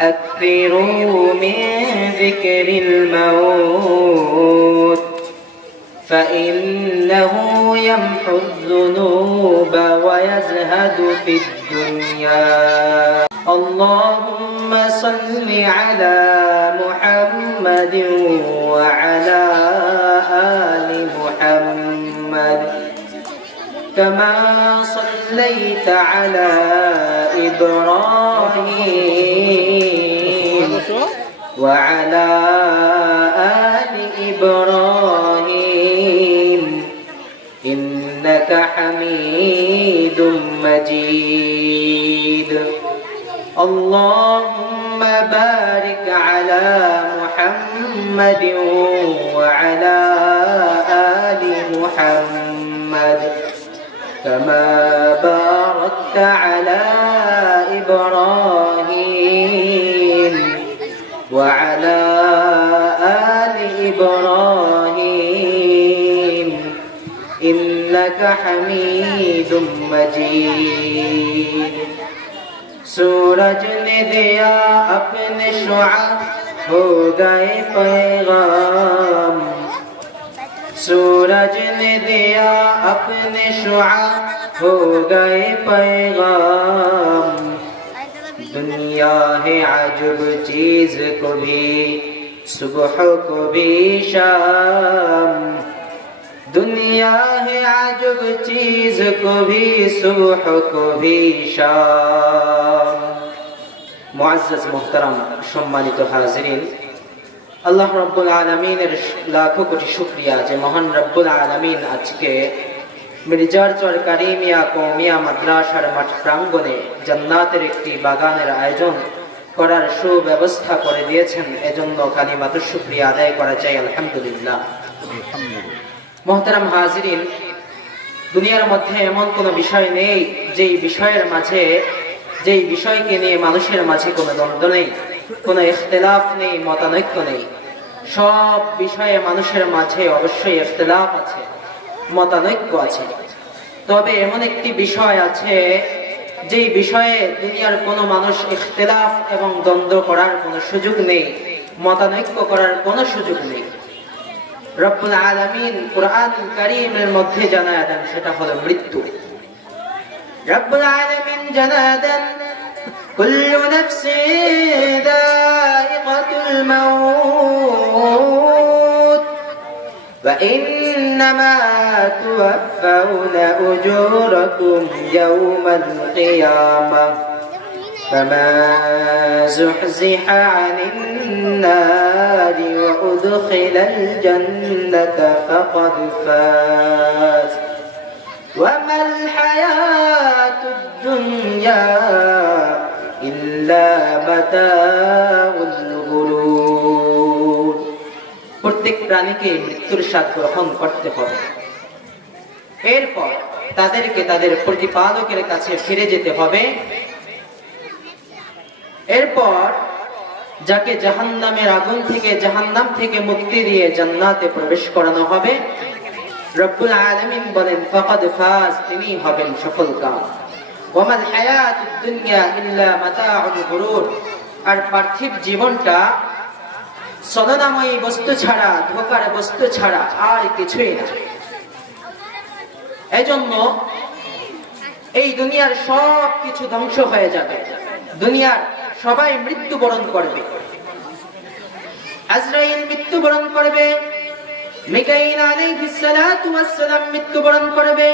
أكثروا من ذكر الموت فإنه يمحو الذنوب ويزهد في الدنيا. اللهم صل على محمد وعلى آل محمد كما صليت على إبراهيم وعلى آل إبراهيم إنك حميد مجيد. اللهم بارك على محمد وعلى آل محمد كما باركت على إبراهيم وعلى آل إبراهيم إنك حميد مجيد. सूरज ने दिया अपने शुआ हो गए पैगाम, सूरज ने दिया अपने शुआ हो गए पैगाम. दुनिया है अजब चीज को भी सुबह को भी शाम, दुनिया है अजब चीज को भी सुबह को भी शाम. मुअज़्ज़ज़ मुहतरम सम्मानित हाज़िरीन, আল্লাহ রাব্বুল আলামিনের লাখো কোটি শুকরিয়া যে মহান রব্বুল আলামিন আজকে মির্জারচর কারিমিয়া কওমিয়া মাদ্রাসার মাঠ প্রাঙ্গণে জান্নাতের একটি বাগানের আয়োজন করার সুব্যবস্থা করে দিয়েছেন। এজন্য কালিমাতুশ শুকরিয়া আদায় করা চাই আলহামদুলিল্লাহ। মুহতারাম হাজিরিন, দুনিয়ার মধ্যে এমন কোনো বিষয় নেই যেই বিষয়ের মাঝে, যেই বিষয়কে নিয়ে মানুষের মাঝে কোনো দ্বন্দ্ব নেই, কোনো ইখতিলাফ নেই, মতানৈক্য নেই। সব বিষয়ে মানুষের মাঝে অবশ্যই ইখতিলাফ আছে, মতানৈক্য আছে। তবে এমন একটি বিষয় আছে যেই বিষয়ে দুনিয়ার কোনো মানুষ ইখতিলাফ এবং দ্বন্দ্ব করার কোনো সুযোগ নেই, মতানৈক্য করার কোনো সুযোগ নেই। রব্বুল আলামিন কুরআনুল কারীমের মধ্যে জানায়া দেন, সেটা হলো মৃত্যু। রব্বুল আলামিন জানায়া দেন কুল্লু নাফসিন যায়িকাতুল মাউত ওয়া ইন্নামা তুওয়াফাউনা উজুরাকুম ইয়াওমাল কিয়ামাহ فمن زحزح عن النار وأدخل الجنة فقد فاز وما الحياة الدنيا إلا متاع الغرور. প্রত্যেক প্রাণীকে মৃত্যুর স্বাদ গ্রহণ করতে হবে, এরপর তাদেরকে তাদের প্রতিপালকের কাছে ফিরে যেতে হবে। এরপর যাকে জাহান্নামের আগুন থেকে, জাহান্নাম থেকে মুক্তি দিয়ে জান্নাতে প্রবেশ করানো হবে। রব্বুল আলামিন বলেন ফাকাদ ফাজ, তিনি হবেন সফলকাম। ওয়ামাল হায়াতুদ দুনিয়া ইল্লা মাতাউল গুরুর, আর পার্থিব জীবনটা ছলনাময়ী বস্তু ছাড়া, ধোঁকার বস্তু ছাড়া আর কিছুই না। এজন্য এই দুনিয়ার সব কিছু ধ্বংস হয়ে যাবে, দুনিয়ার সবাই মৃত্যুবরণ করবে। আজরাইল মৃত্যুবরণ করবে, মিকাইল আলাইহিস সালাতু ওয়াস সালাম মৃত্যুবরণ করবে,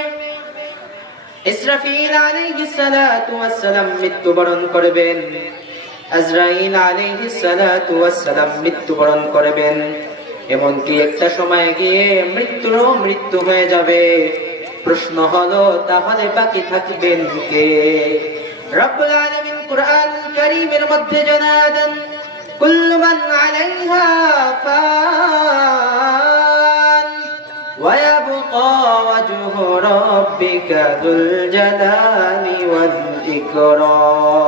ইসরাফিল আলাইহিস সালাতু ওয়াস সালাম মৃত্যুবরণ করবেন, আজরাইল আলাইহিস সালাতু ওয়াস সালাম মৃত্যুবরণ করবেন। এমনকি একটা সময় গিয়ে মৃত্যু হয়ে যাবে। প্রশ্ন হলো তাহলে বাকি থাকবেন কে? রব্বুল আলামিন কুরআনুল কারীমের মধ্যে জানায়া দেন কুল্লু মান আলাইহা ফান ওয়া ইয়াবকা ওয়াজহু রাব্বিকা যুল জালালি ওয়াল ইকরাম।